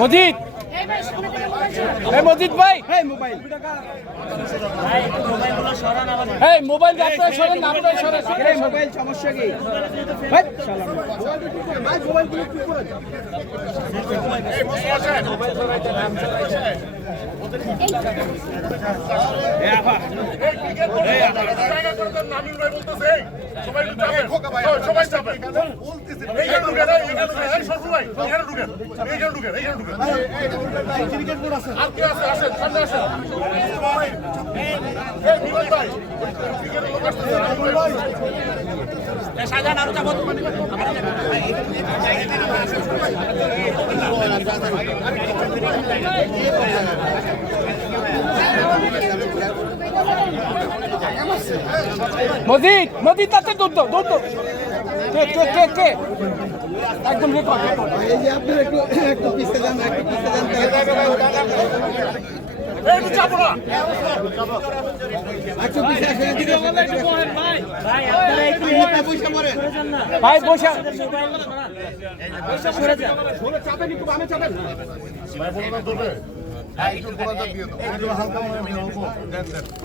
মজিদ, এই মজিদ ভাই, এই মোবাইল আপনারা সরেন না, আপনারা সরেন। এই মোবাইল সমস্যা কি? ভাই শালা ভাই মোবাইলগুলো কি করে? এই মোবাইল সরাইতে নাম চালাইছে। এই আপা, এই ক্রিকেট এই জায়গা করে তো নামিল ভাই বলতেছে সবাই যাবে, সবাই যাবে বলতেছে। এইখানে ঢুকে না, এইখানে ঢুকে, এই সরু ভাই এইখানে ঢুকে, এইখানে ঢুকে, এইখানে ঢুকে। এই ক্রিকেট বোর্ড আছে, আর কি আছে? আসেন, সামনে আসেন। এই বিমল ভাই, ক্রিকেটের লোক আসছে, বিমল ভাই। এই সাজান আর যাব। মজিদ, মজিদ তাতে দৌড় দৌড়। কে একদম রেকর্ড। এই যে আপনি একটু পিছতে যান, একটু পিছতে যান। এই তো চাপো না, একটু পিছে আসেন। দিদি বলে একটু বলেন ভাই, ভাই আপনারা একটু বসে পড়েন ভাই, বসে সরে যান, সরে চাপেন, একটু বামে চাপেন ভাই, বলো না দৌড়ে।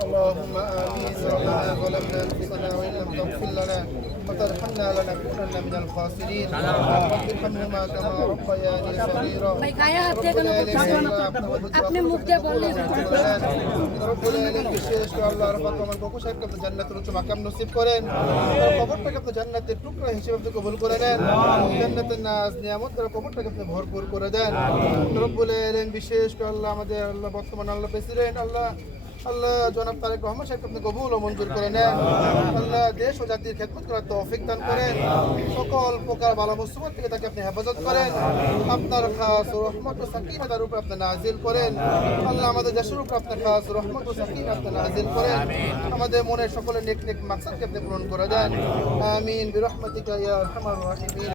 اللهم آمين ربنا ظلمنا أنفسنا وإن لم تغفر لنا وترحمنا لنكونن من الخاسرين رب ارحمهما كما ربياني صغيرا আপনি মুখ দিয়ে বললেন রব্বুল আলামিন বিশেষ করে আল্লাহ রাব্বুল আলামিন কোকো সাহেবকে আপনি জান্নাতের উচ্চ মাকাম নসিব করেন, তার কবরটাকে আপনি জান্নাতের টুকরা হিসেবে আপনি কবুল করে নেন, জান্নাতের নাজ নিয়ামত তার কবরটাকে আপনি ভরপুর করে দেন। রব্বুল আলামিন বিশেষ করে আল্লাহ আমাদের আল্লাহ বর্তমান আল্লাহ প্রেসিডেন্ট আল্লাহ জনাব তারেক রহমান সাহেবকে আপনি কবুল ও মঞ্জুর করে নেন। আল্লাহ দেশ ও জাতির খেদমত করার তৌফিক দান করেন, সকল প্রকার বালা মুসিবত থেকে তাকে আপনি হেফাজত করেন, আপনার খাস রহমত ও সাকিনা তার উপর আপনি নাজিল করেন। আল্লাহ আমাদের দেশের উপর আপনার খাস রহমত ও সাকিনা আপনি নাজিল করেন, আমাদের মনের সকলের নেক নেক মাকসাদকে আপনি পূরণ করে দেন। আমিন বিরহমাতিকা ইয়া আরহামার রাহিমিন।